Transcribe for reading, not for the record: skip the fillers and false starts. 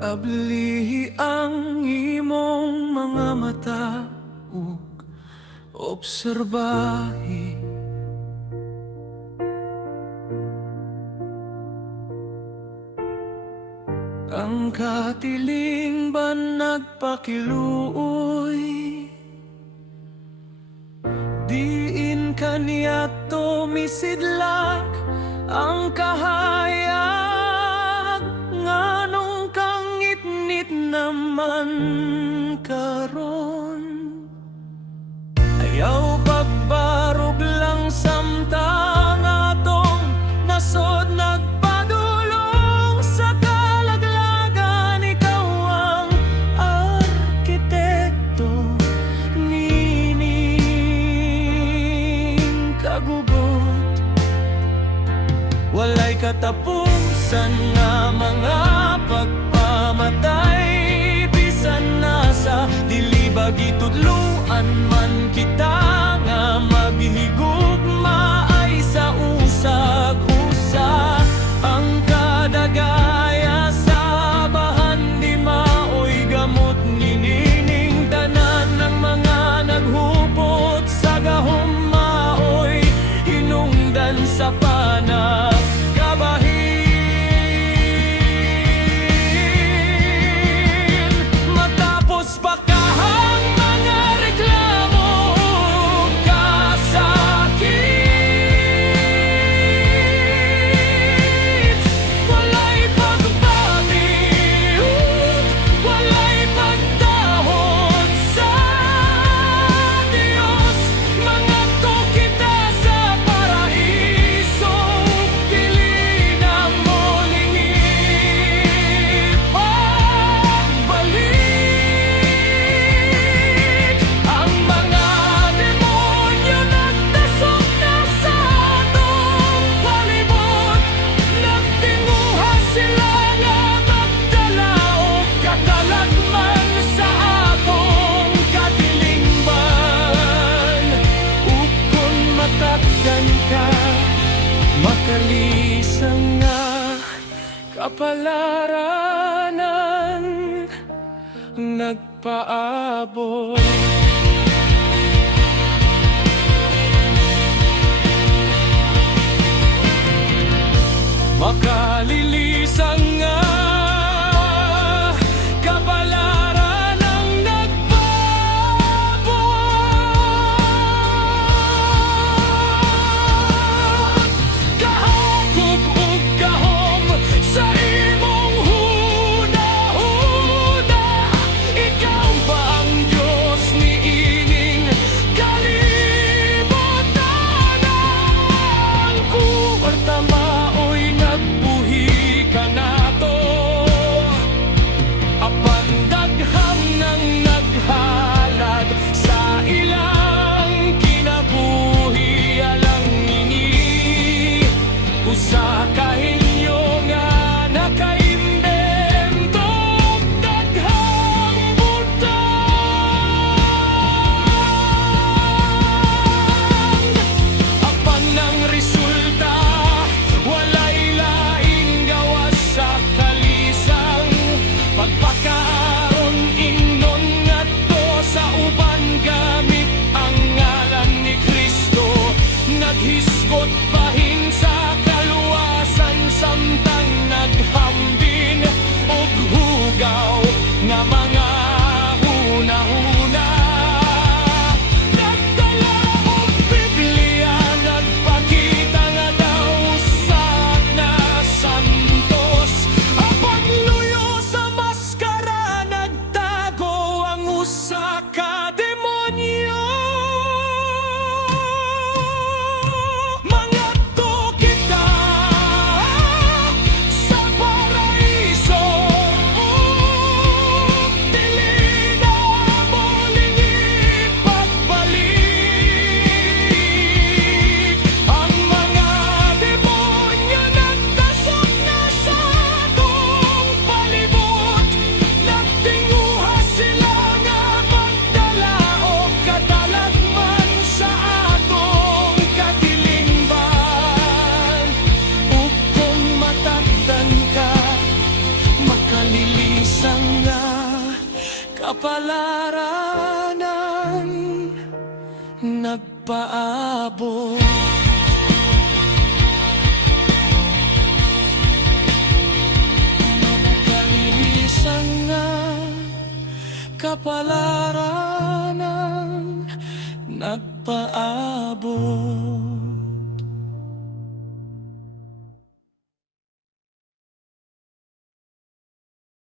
Ablihi ang imong mga mata ug obserbahi. Ang katiling ba nagpakiluoy? Diin kaniya tumisidlak ang kahayag. Nganong kangit-ngit naman karon? Ayaw pagbarog lang samtang atong nasod nagpadulong sa kalaglagan. Ikaw ang arkitekto, nining kagugot. Walay katapusan nga mga pagpamatay, bisan nasa dilibag itudluan man kita nga maghigugma ay sa usag-usa. Ang kadagaya sa bahan di maoy gamot, ninining tanan ng mga naghupot sa gahom maoy hinungdan sa panag kabahin. Matapos pakahang mga reklamo ug kasakit, walay pagpatiut, walay pagdahot sa Dios. Mangadto kita sa paraiso, dili na mo lingid pagbalik. Ang mga demonyo nagtasok na sa atong palibot, nagtinguha sila nga magdala og katalagman sa atong katilingban. Ug kung matakdan ka, makalisang nga kapalaranan nagpaabot. Makalilisang nga kapalaran ang nagpaabot. Kahakot ug gahom sa imong huda-huda. Ikaw ba ang Diyos niining kalibutan? Ang kuwarta maoy nagbuhi kapalaran ang nagpaabot. Kalinisan na kapalaran ang nagpaabot.